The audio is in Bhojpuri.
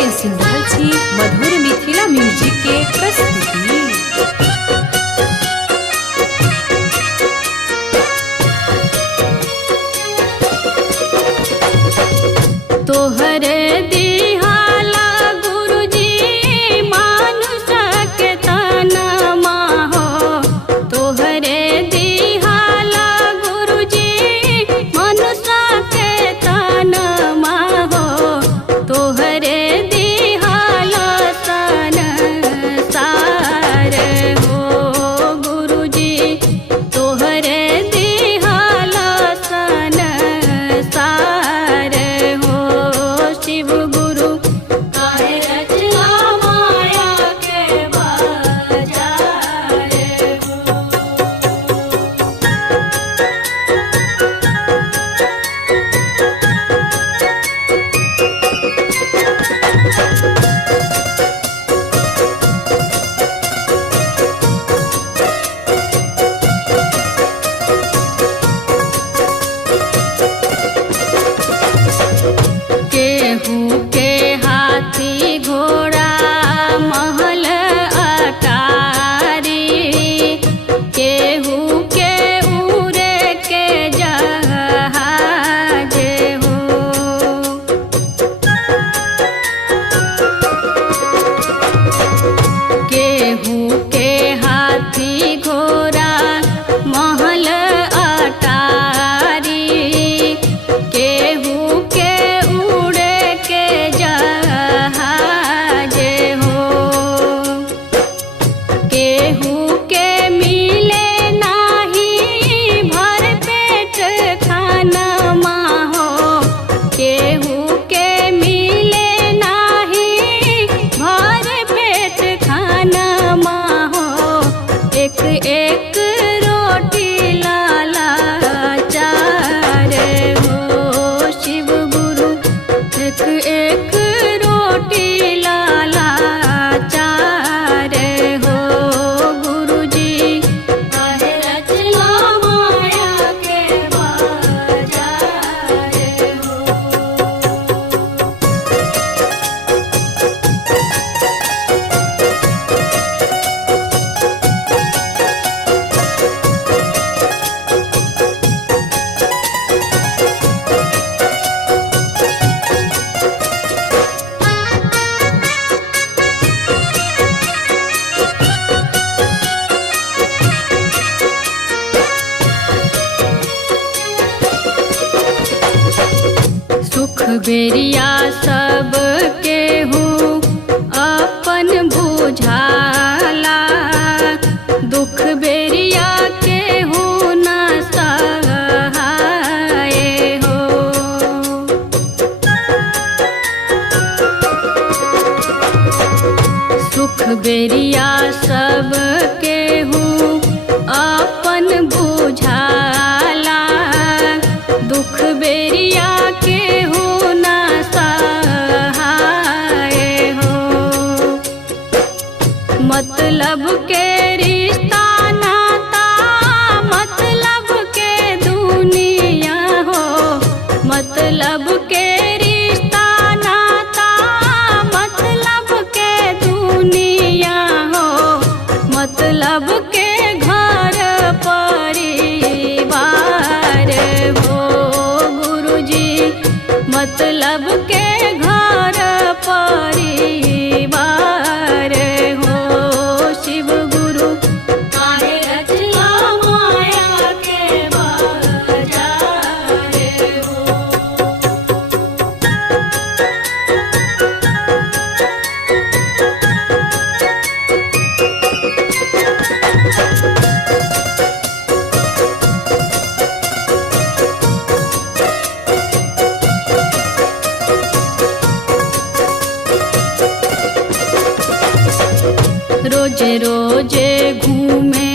गेल सुन रहल छी मधुर मिथिला म्यूजिक के प्रस्तुति। तोहरे दिहाला गुरुजी मानुष के तनमा हो, तोहरे दिहाला गुरुजी मानुष के तनमा हो, तोहरे दिहाला संसार हो गुरुजी, तोहरे दिहाला संसार हो। शिव गुरु काहे रचना माया के बाजार हो। केहू के हाथी घोड़ा महल अटारी, केहू के उड़े के जहाज हो। केहू के हाथी घोड़ा महल अटारी, केहू के उड़े के जहाज हो। केहू के मिले नाही भर पेट खानमा हो, केहू के मिले नाही भर पेट खानमा हो। एक एक रोटी लाला चार हो शिव गुरु, एक एक रोटी लाला चार हो गुरुजी, काहे रचना माया के बाजार हो। सुख बेरिया सब केहू अपन बुझाला, दुख बेरिया केहू न सहाय हो। सुख बेरिया सब केहू अपन बुझाला, दुख बेरिया केहू न सहाय हो। मतलब के रिश्ता नाता मतलब के दुनिया हो, मतलब के रिश्ता नाता मतलब के दुनिया हो, मतलब के घर परिवार हो गुरुजी, मतलब के घर परिवार हो शिव गुरु, काहे रचना माया के बाजार हो। रोजे रोजे घूमे